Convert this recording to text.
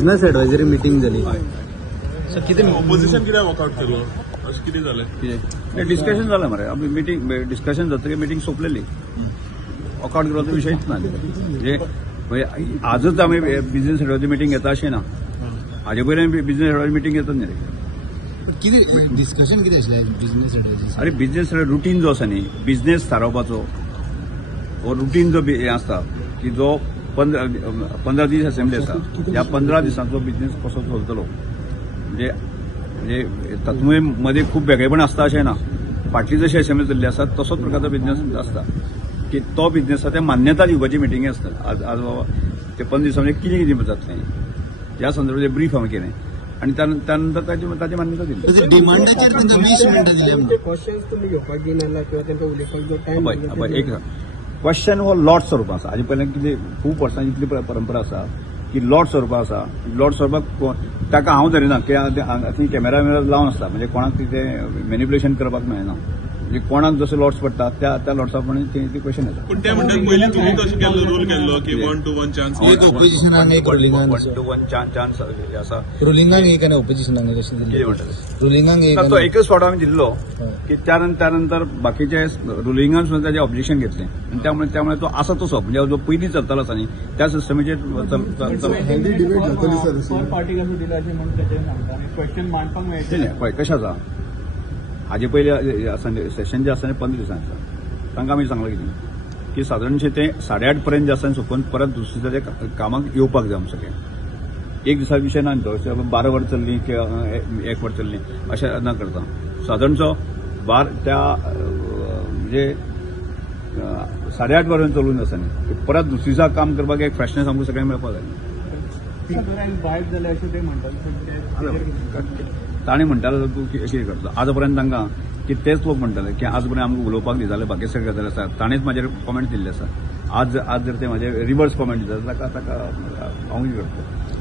Business एडवायझरी meeting झाली. Sir किती opposition किती वॉकआउट केलं अशें किती जालें? डिस्कशन जालें मरे आमी मिटींग डिस्कशन जातकीर मिटींग सोंपलेली. वॉकआउट करपाचो विशयच ना. म्हणजे आजच आमी बिझनेस एडवायझरी मिटींग घेता अशें ना. हाजे पयलीं बिझनेस एडवायझरी मिटींग घेतात न्ही रे. कितें डिस्कशन कितें आसलें बिझनेस एडवायझरी? अरे बिझनेस रुटीन जो आसा न्ही बिझनेस थारोवपाचो हो रुटीन जो हें आसता की जो 15 दीस असेंब्ली आसा ह्या 15 दिसांचो बिझनेस कसो चलतलो म्हणजे तातूंय मध्ये खूब वेगळेपण आसता अशें ना. फाटली जशी असेंब्ली चल्ली आसा तसोच प्रकारचो बिझनेस आसता की तो बिझनेसाचें मान्यता दिवपाची मिटींग आसता. आज बाबा ते 15 दिसांनी कितें कितें जातलें ह्या संदर्भात ब्रीफ हांवें केलें आणि त्यानंतर ताची मान्यता दिली. डिमांडाचेर तांकां 20 मिनटां दिली. क्वेश्चन्स तुम्ही घेवपाक दिनाला किंवा तांकां उलोवपाक जो टायम एक क्वेश्चन हो लॉट स्वरूप आसा. हाजे पयलीं कितें खूब वर्सांची इतली परंपरा आसा की लॉट स्वरूप आसा. लॉट स्वरूपाक ताका हांव धरिना की थंय कॅमेरा लावन आसता म्हणजे कोणाक तितें मॅनिप्युलेशन करपाक मेळना. म्हणजे कोणाक जसो लॉट्स पडटा त्या लॉट्साप्रमाणे ते क्वेश्चन येता. पण ते म्हणतात पयलीं तुम्ही तशें केल्लो रूल केल्लो की 1 to 1 चान्स. एक ऑपोजिशनान एक रुलिंगान 1 to 1 चान्स आसा. रुलिंगान एक आनी ऑपोजिशनान एक अशें कितें दिलें. म्हणटात रुलिंगान एक तो एकच फावट आमी दिल्लो की त्यानंतर बाकीचे रुलिंगान सुद्धा त्याचे ऑब्जेक्शन घेतले आणि त्यामुळे तो असा तसो म्हणजे जो पयलीं चलतालो आसा न्ही त्या सिस्टमीचेर पार्टी कसो दिला अशें म्हणून तेजें सांगता आनी क्वेश्चन मांडपाक मेळटलें. पळय कशें आसा हाजे पयलीं सेशन जे आसा 15 दिसांचो तांकां आमी सांगलां कितें की सादारणशें ते 8:30 पर्यंत जे आसा सोंपोवन परत दुसऱ्या दिसा कामाक येवपाक जाय आमचो सगळें. एक दिसा विशय ना तो 12 वर चल्ली किंवा 1 वर चल्ली अशें ना करता. सादारणसो त्या म्हणजे 8:30 पर्यंत चलून आसा न्ही परत दुसऱ्या दिसा काम करपाक एक फ्रेशनेस आमकां सगळ्यांक मेळपाक जाय. वायट जालें अशें ते म्हणटात. ताणें म्हणटालो तूं कितें करता आज पर्यंत तांकां की तेच लोक म्हणटाले की आज पर्यंत आमकां उलोवपाक दिताले बाकी सगळे गजाली आसा. ताणेंच म्हाजेर कॉमेंट दिल्ले आसा. आज जर ते म्हाजे रिवर्स कॉमेंट दितात ताका हांवूय करता.